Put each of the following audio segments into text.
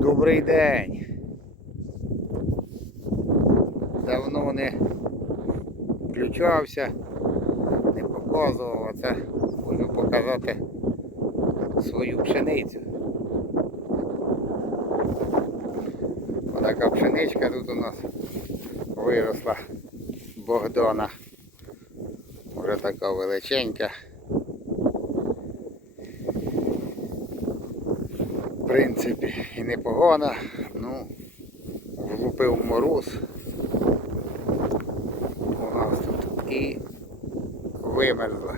Добрий день. Давно не включався, не показував, а це хочу показати свою пшеницю. Отака пшеничка тут у нас виросла Богдана. Вже така величенька. В принципі, і непогана. Ну, влупив мороз. У нас тут і вимерзла.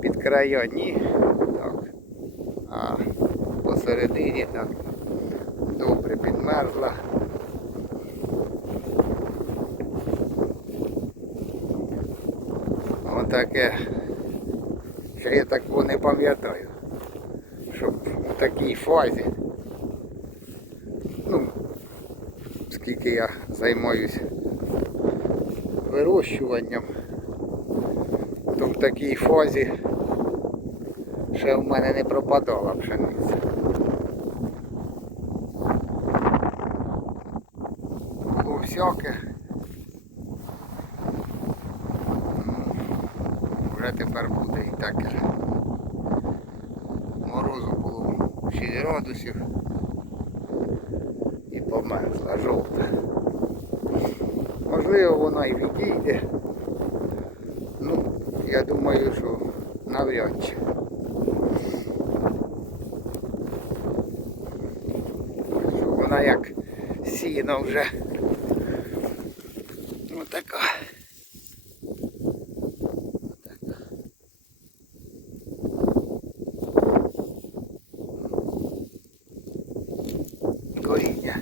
Під края ні. Так. А посередині так добре підмерзла. Отаке. Ще я такого не пам'ятаю. Щоб такій фазі. Ну, скільки я займаюсь вирощуванням, то в такій фазі ще в мене не пропадала пшениця. Було всяке. Ну, Вже тепер буде і таке. Морозу 6 градусів і померзла жовта. Можливо, вона і відійде. Ну, я думаю, що навряд чи. Вона як сіно вже. Отака. Отака. Коріння.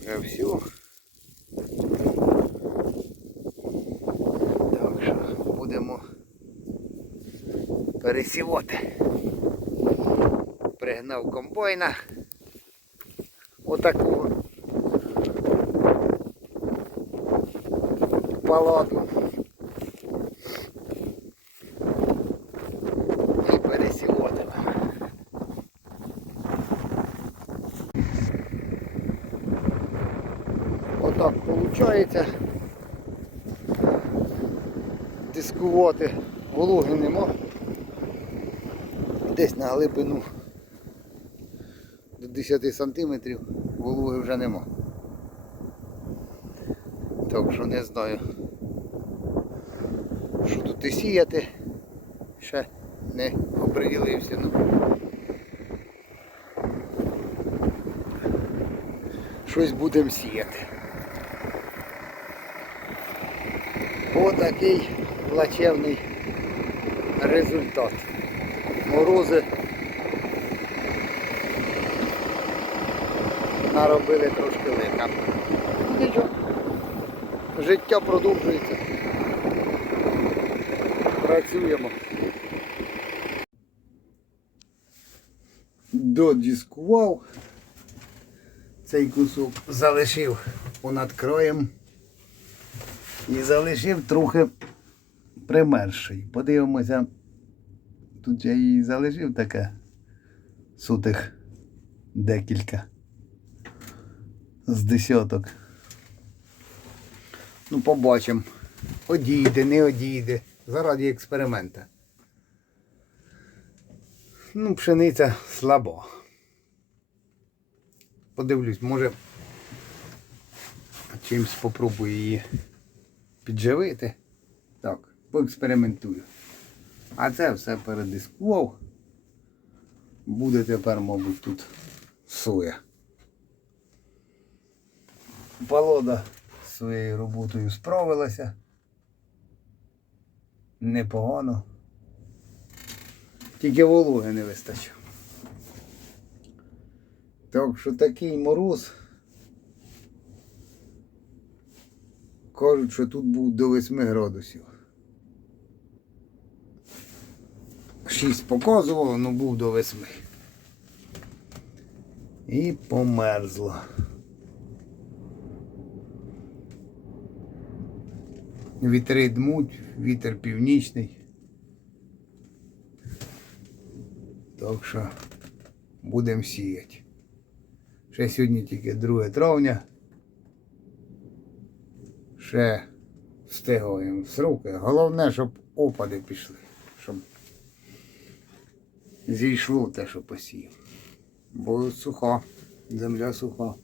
Вже все. Так що будемо пересівати. Пригнав комбайна. Отаку палату. І пересіватимемо. Отак виходить. Дискувати вологи нема. Десь на глибину до 10 сантиметрів вологи вже нема. Так що не знаю, що тут і сіяти. Ще не оприділився. Ну. Щось будемо сіяти. Отакий плачевний результат. Морози наробили трошки лика. Нічого. Життя продовжується. Працюємо. Додіскував. Цей кусок залишив понад краєм і залишив трохи примерший. Подивимося, тут я її залишив таке сутих декілька з десяток. Ну, побачимо. Одійде, не одійде. Заради експеримента. Ну, пшениця слаба. Подивлюсь, може чимось попробую її підживити. Так, поекспериментую. А це все передискував. Буде тепер, мабуть, тут соя. Палода своєю роботою справилася. Непогано. Тільки вологи не вистачає. Так що такий мороз. Кажуть, що тут був до 8 градусів. 6 показувало, але був до 8. І померзло. Вітри дмуть, вітер північний. Так що будемо сіяти. Ще сьогодні тільки 2 травня. Ще встигаємо сроки. Головне, щоб опади пішли. Щоб зійшло те, що посіяв. Бо суха, земля суха.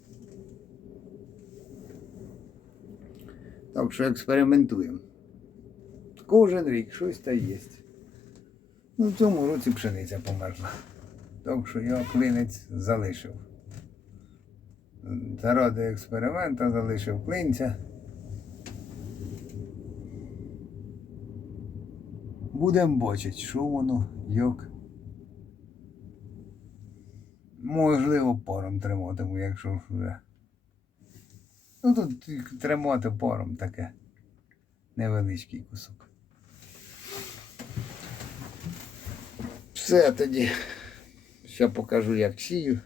Так що експериментуємо. Кожен рік щось та є. Ну, в цьому році пшениця померла. Так що я клинець залишив. Заради експеримента залишив клинця. Будемо бачити, що воно, як. Можливо, паром триматиму, якщо ж вже. Ну тут тримати паром таке. Невеличкий кусок. Все тоді. Ще покажу, як сію.